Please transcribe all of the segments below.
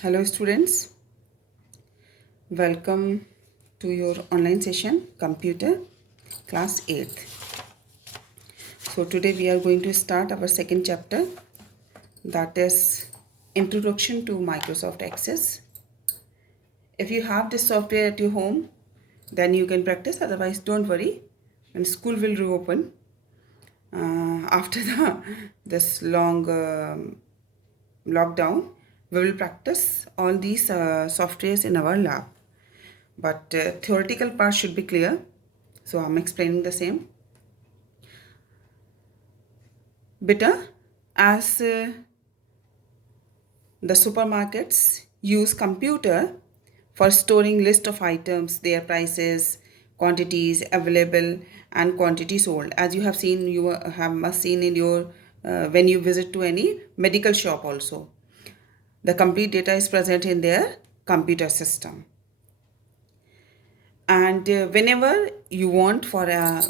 Hello students, welcome to your online session Computer class 8th. So today we are going to start our second chapter, that is Introduction to Microsoft Access. If you have this software at your home, then you can practice, otherwise don't worry, when school will reopen after this long lockdown, we will practice all these softwares in our lab. But theoretical part should be clear, so I'm explaining the same. Beta, as the supermarkets use computer for storing list of items, their prices, quantities available and quantity sold. As you have seen, you have must seen in your when you visit to any medical shop also, the complete data is present in their computer system. And whenever you want for a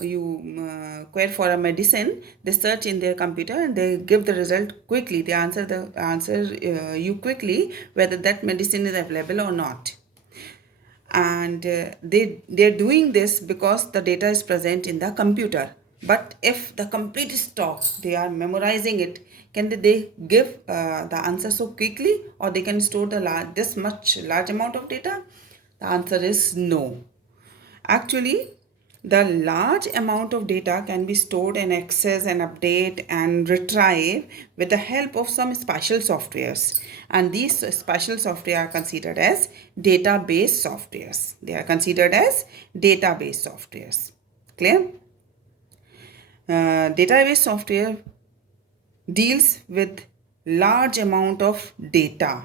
query for a medicine, they search in their computer and they give the result quickly. They answer you quickly whether that medicine is available or not. And they're doing this because the data is present in the computer. But if the complete stock, they are memorizing it, can they give the answer so quickly, or they can store this much large amount of data? The answer is no. Actually, the large amount of data can be stored and accessed and update and retrieve with the help of some special softwares. And these special software are considered as database softwares. They are considered as database softwares. Clear? Database software deals with large amount of data.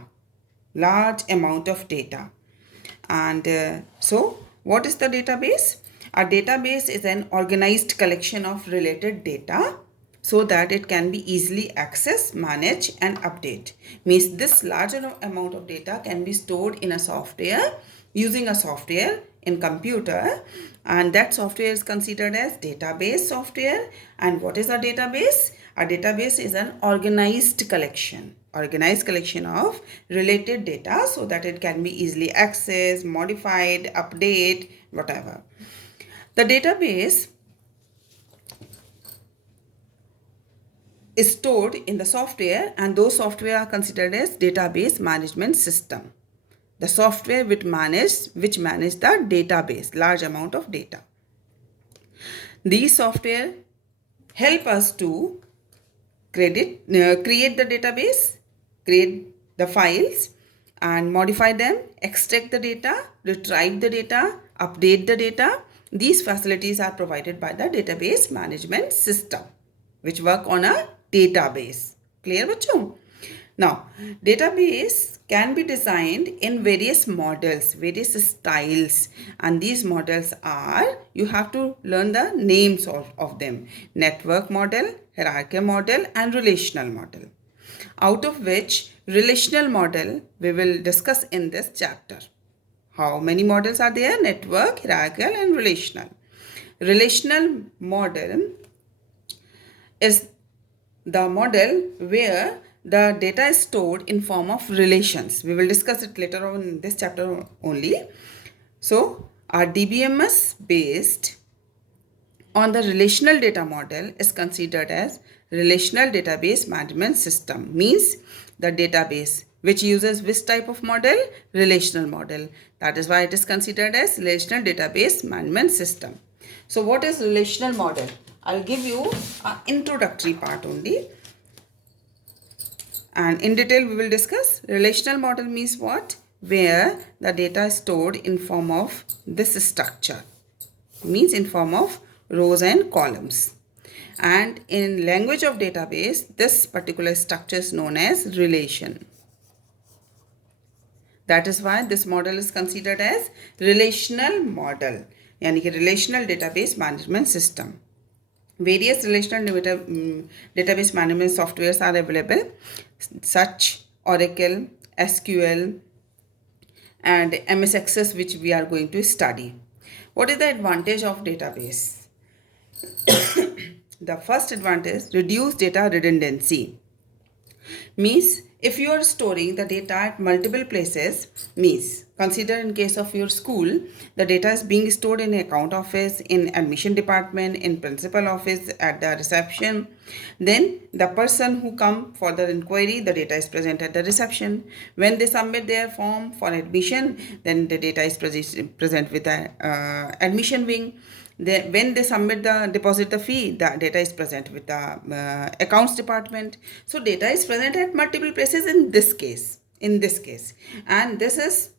And so what is the database? A database is an organized collection of related data so that it can be easily accessed, managed and update. Means this larger amount of data can be stored in a software, using a software in computer, and that software is considered as database software. And what is a database? A database is an organized collection of related data so that it can be easily accessed, modified, update, whatever. The database is stored in the software, and those software are considered as database management system. The software which manage the database, large amount of data. These software help us to create the database, create the files and modify them, extract the data, retrieve the data, update the data. These facilities are provided by the database management system, which work on a database. Clear, bachcho? Now, database can be designed in various models, various styles, and these models are, you have to learn the names of them: network model, hierarchy model and relational model. Out of which relational model we will discuss in this chapter. How many models are there? Network, hierarchical and relational. Relational model is the model where the data is stored in form of relations. We will discuss it later on in this chapter only. So our DBMS based on the relational data model is considered as relational database management system. Means the database which uses which type of model? Relational model. That is why it is considered as relational database management system. So what is relational model? I'll give you an introductory part only, and in detail we will discuss. Relational model means what? Where the data is stored in form of this structure, means in form of rows and columns. And in language of database, this particular structure is known as relation. That is why this model is considered as relational model, यानी कि relational database management system. Various relational database management softwares are available, such Oracle, SQL and MS Access, which we are going to study. What is the advantage of database? The first advantage, reduce data redundancy. Means If you are storing the data at multiple places, means consider in case of your school, the data is being stored in account office, in admission department, in principal office, at the reception. Then the person who come for the inquiry, the data is present at the reception. When they submit their form for admission, then the data is present with the admission wing. When they submit the deposit the fee, the data is present with the accounts department. So data is present at multiple places in this case. And this is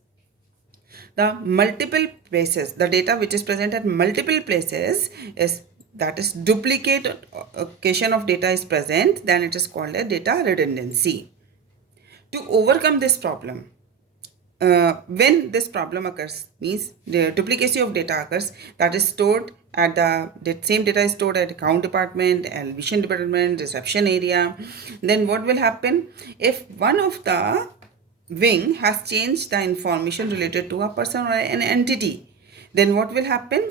the multiple places. The data which is present at multiple places is, that is, duplicate occasion of data is present, then it is called a data redundancy. To overcome this problem, when this problem occurs, means the duplicacy of data occurs, that is stored at the same data is stored at account department, admission department, reception area. Then what will happen if one of the wing has changed the information related to a person or an entity? Then what will happen?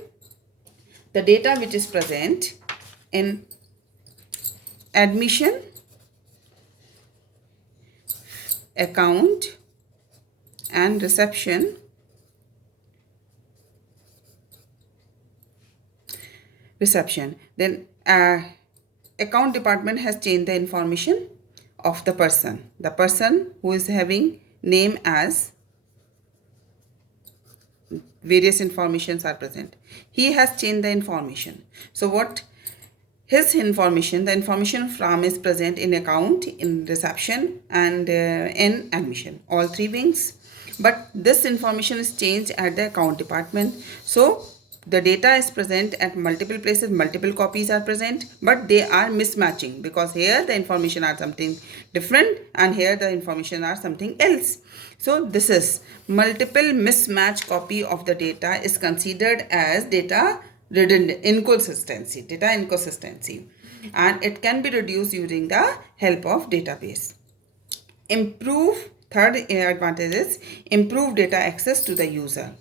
The data which is present in admission, account and reception then account department has changed the information of the person who is having name as various informations are present. He has changed the information. So what his information, the information from is present in account, in reception and in admission, all three wings. But this information is changed at the account department. So the data is present at multiple places, multiple copies are present, but they are mismatching because here the information are something different and here the information are something else. So this is multiple mismatch copy of the data is considered as data inconsistency, and it can be reduced using the help of database. Third advantage is improve data access to the user.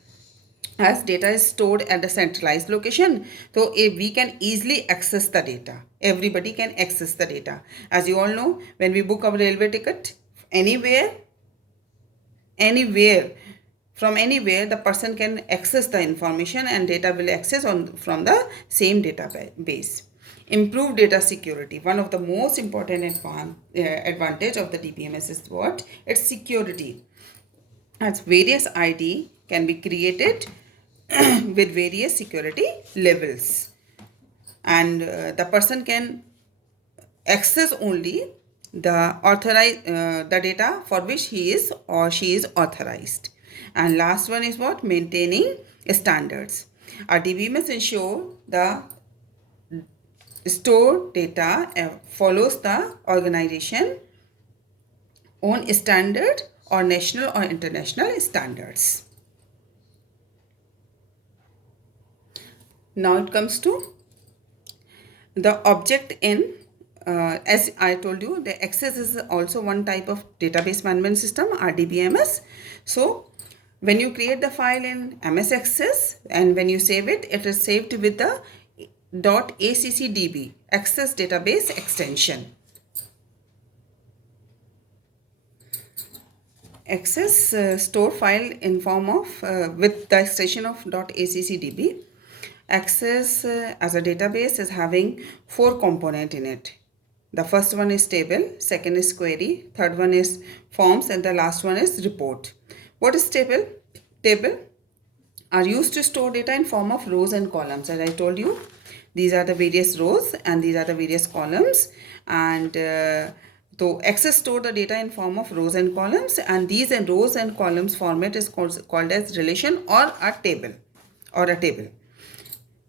As data is stored at a centralized location, so we can easily access the data. Everybody can access the data. As you all know, when we book our railway ticket, from anywhere the person can access the information and data will access from the same database. Improve data security. One of the most important advantage of the DBMS is what? It's security. As various ID can be created with various security levels, and the person can access only the data for which he is or she is authorized. And last one is what? Maintaining standards. Our DBMS ensure the stored data follows the organization own standard or national or international standards. Now it comes to the object in, as I told you, the Access is also one type of database management system, RDBMS. So when you create the file in MS Access and when you save it, it is saved with the .accdb, Access Database Extension. Access store file in form of with the extension of .accdb. Access as a database is having 4 components in it. The first one is table, second is query, third one is forms, and the last one is report. What is table? Table are used to store data in form of rows and columns. As I told you, these are the various rows and these are the various columns, and so Access store the data in form of rows and columns, and these rows and columns format is called as relation or a table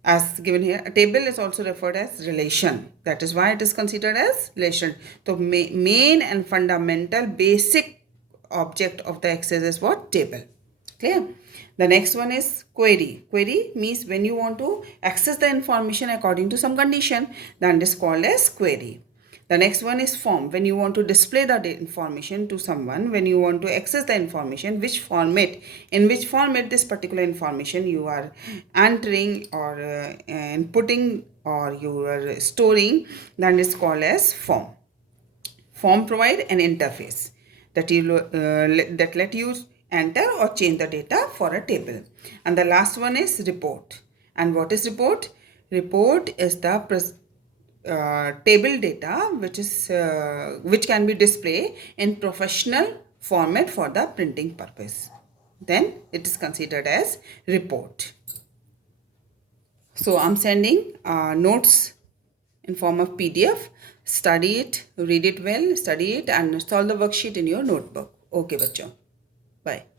As given here, a table is also referred as relation. That is why it is considered as relation. So main and fundamental basic object of the Access is what? Table. Clear? The next one is query. Query means when you want to access the information according to some condition, then it is called as query. The next one is form. When you want to display the information to someone, when you want to access the information, in which format this particular information you are entering or inputting or you are storing, then it's called as form. Form provide an interface. that let you enter or change the data for a table. And the last one is report. And what is report? Report is the table data which can be displayed in professional format for the printing purpose. Then it is considered as report. So I'm sending notes in form of PDF. Study it, read it well, study it, and solve the worksheet in your notebook. Okay, bachcho. Bye.